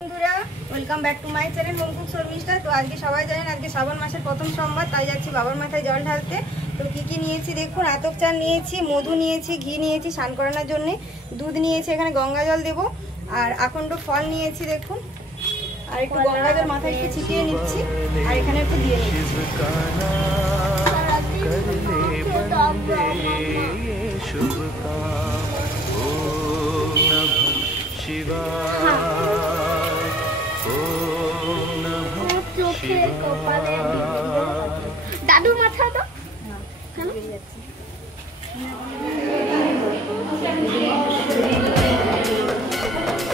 বন্ধুরা welcome back to my channel home cook Sharmishtha. তো আজকে সবাই জানেন আজকে শ্রাবণ মাসের প্রথম সোমবার, তাই যাচ্ছি বাবার মাথায় জল ঢালতে। তো কি কি নিয়েছি দেখুন, আতপ চাল নিয়েছি, মধু নিয়েছি, ঘি নিয়েছি স্নান করানোর জন্য, দুধ নিয়েছি, এখানে গঙ্গা জল দেবো, আর আকন্দ ফল নিয়েছি দেখুন, আর একটু গঙ্গা জল মাথায় একটু ছিটিয়ে নিচ্ছি, আর এখানে একটু দিয়ে নিচ্ছি। দাদুর মাথা তো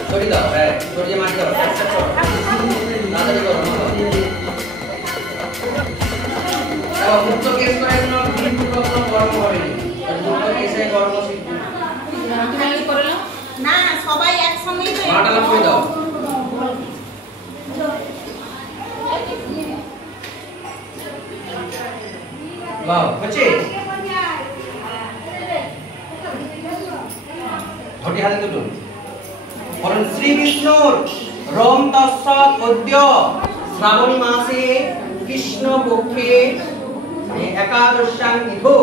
ছড়ি দাও, হ্যাঁ ছড়িয়ে মাটি দাও, তাড়াতাড়ি করো। তাও মুক্ত কেস করে কোনো কোনো গরম হয়নি, মুক্ত কেসে গরম শিখবে তুমি করলো না, সবাই একসঙ্গেই তো মাটালা করে দাও। বাহ, হচ্ছে ধটি হাতে দুটো বলেন। শ্রীবিষ্ণুর রম তৎসৎ অদ্য শ্রাবণী মাসে কৃষ্ণ পক্ষে একাদশ্যাং ইথো,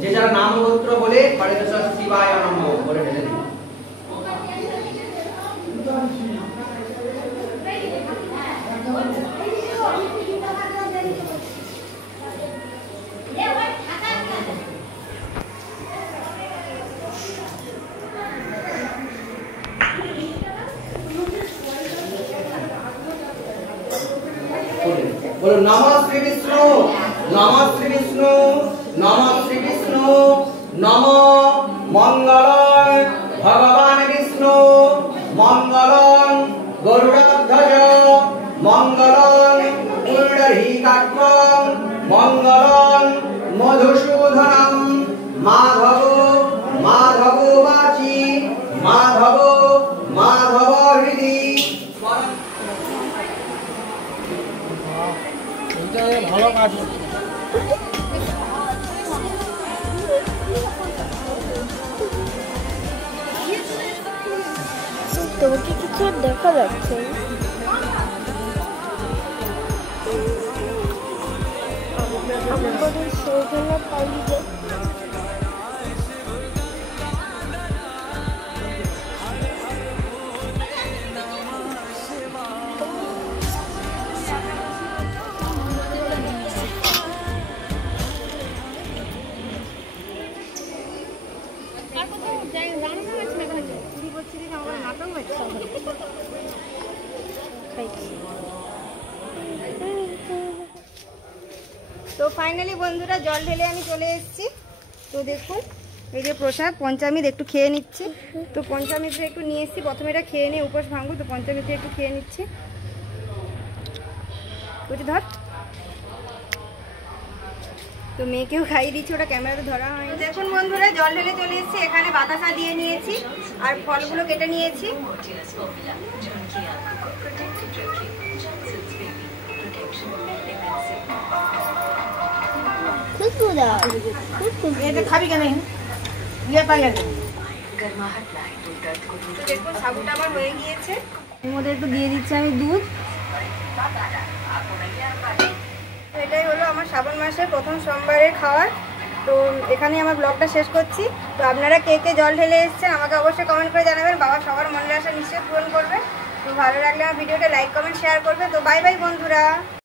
যে যারা নাম গোত্র বলে হরেশ্বর শিবায় নমঃ বলে ঢেলে দিন। बोलो नमः श्री विष्णु, नमः श्री विष्णु, नमः श्री विष्णु, नमः मंगलम भगवान विष्णु, मंगलम गरुड़ध्वज, मंगलम पुंडरीकाक्षं, मंगलम मधुसूदनम, माधव माधव वाची, माधव माधव हृदि। ভালো কাজ তোমাকে কিছু দেখা যাচ্ছে আমাদের সেখানে পাইয়ে যায়। তো ফাইনালি বন্ধুরা জল ঢেলে আমি চলে এসেছি। তো দেখুন এই যে প্রসাদ পঞ্চামৃত একটু খেয়ে নিচ্ছি। তো পঞ্চামৃত একটু নিয়ে এসেছি, প্রথমে এটা খেয়ে নিয়ে উপোস ভাঙবো। তো পঞ্চামৃত একটু খেয়ে নিচ্ছি, বুঝি ধর। তো মেয়েকেও খাইয়ে দিচ্ছি, ওটা ক্যামেরাতে ধরা হয়। দেখুন বন্ধুরা জল ঢেলে চলে এসেছি, এখানে বাতাসা দিয়ে নিয়েছি আর ফলগুলো কেটে নিয়েছি। খাবি কেন ইয়ে পাই গেছে। দেখুন সাবুটা আমার হয়ে গিয়েছে, এর মধ্যে একটু দিয়ে দিচ্ছি আমি দুধ। তো এটাই হলো আমার শ্রাবণ মাসের প্রথম সোমবারের খাওয়ার। তো এখানেই আমার ব্লগটা শেষ করছি। তো আপনারা কে কে জল ঢেলে এসেছেন আমাকে অবশ্যই কমেন্ট করে জানাবেন। বাবা সবার মনের আশা নিশ্চয়ই পূরণ করবে। তো ভালো লাগলে আমার ভিডিওটা লাইক কমেন্ট শেয়ার করবে। তো বাই বাই বন্ধুরা।